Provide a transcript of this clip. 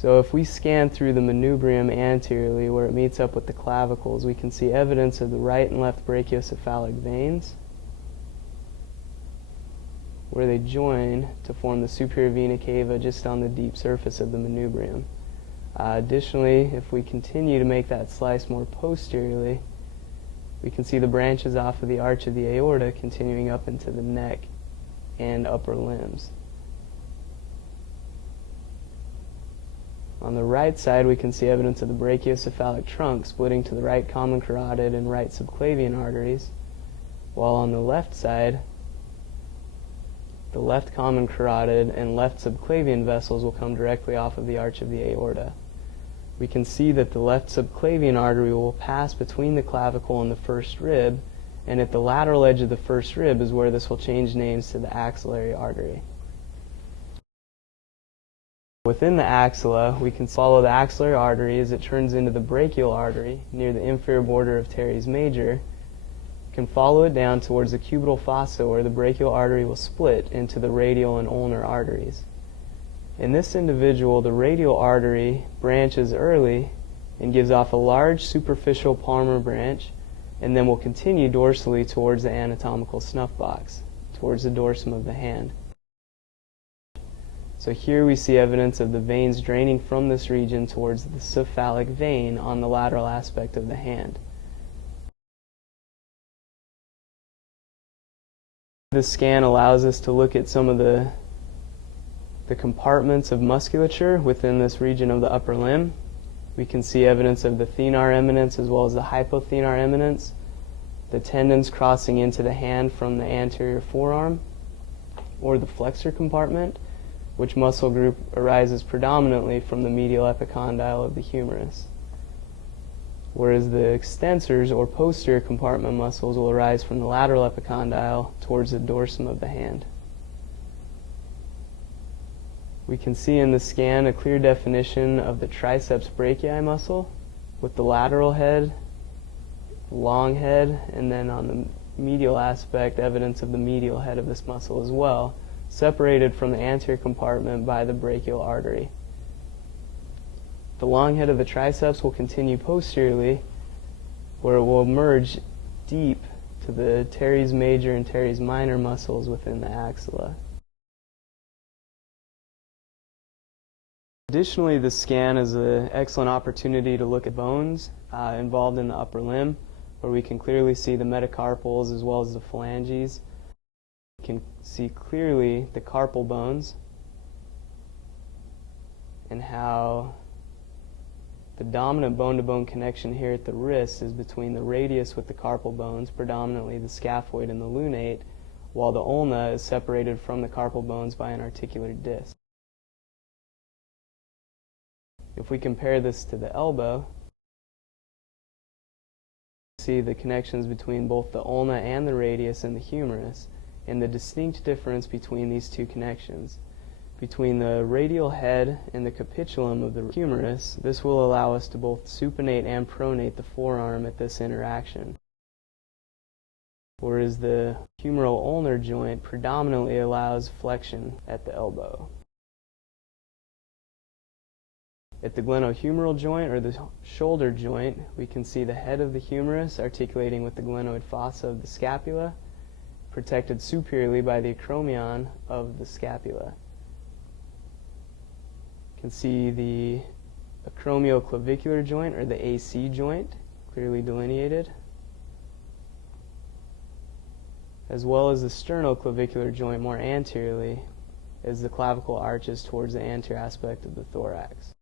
So if we scan through the manubrium anteriorly where it meets up with the clavicles, we can see evidence of the right and left brachiocephalic veins where they join to form the superior vena cava just on the deep surface of the manubrium. Additionally, if we continue to make that slice more posteriorly, we can see the branches off of the arch of the aorta continuing up into the neck and upper limbs. On the right side, we can see evidence of the brachiocephalic trunk splitting to the right common carotid and right subclavian arteries, while on the left side, the left common carotid and left subclavian vessels will come directly off of the arch of the aorta. We can see that the left subclavian artery will pass between the clavicle and the first rib, and at the lateral edge of the first rib is where this will change names to the axillary artery. Within the axilla, we can follow the axillary artery as it turns into the brachial artery near the inferior border of teres major. Can follow it down towards the cubital fossa where the brachial artery will split into the radial and ulnar arteries. In this individual, the radial artery branches early and gives off a large superficial palmar branch, and then will continue dorsally towards the anatomical snuff box, towards the dorsum of the hand. So here we see evidence of the veins draining from this region towards the cephalic vein on the lateral aspect of the hand. This scan allows us to look at some of the compartments of musculature within this region of the upper limb. We can see evidence of the thenar eminence as well as the hypothenar eminence, the tendons crossing into the hand from the anterior forearm, or the flexor compartment, which muscle group arises predominantly from the medial epicondyle of the humerus, whereas the extensors or posterior compartment muscles will arise from the lateral epicondyle towards the dorsum of the hand. We can see in the scan a clear definition of the triceps brachii muscle with the lateral head, long head, and then on the medial aspect evidence of the medial head of this muscle as well, separated from the anterior compartment by the brachial artery. The long head of the triceps will continue posteriorly, where it will merge deep to the teres major and teres minor muscles within the axilla. Additionally, the scan is an excellent opportunity to look at bones involved in the upper limb, where we can clearly see the metacarpals as well as the phalanges. We can see clearly the carpal bones and how the dominant bone-to-bone connection here at the wrist is between the radius with the carpal bones, predominantly the scaphoid and the lunate, while the ulna is separated from the carpal bones by an articular disc. If we compare this to the elbow, we see the connections between both the ulna and the radius and the humerus, and the distinct difference between these two connections. Between the radial head and the capitulum of the humerus, this will allow us to both supinate and pronate the forearm at this interaction, whereas the humeral ulnar joint predominantly allows flexion at the elbow. At the glenohumeral joint, or the shoulder joint, we can see the head of the humerus articulating with the glenoid fossa of the scapula, protected superiorly by the acromion of the scapula. You can see the acromioclavicular joint, or the AC joint, clearly delineated, as well as the sternoclavicular joint more anteriorly as the clavicle arches towards the anterior aspect of the thorax.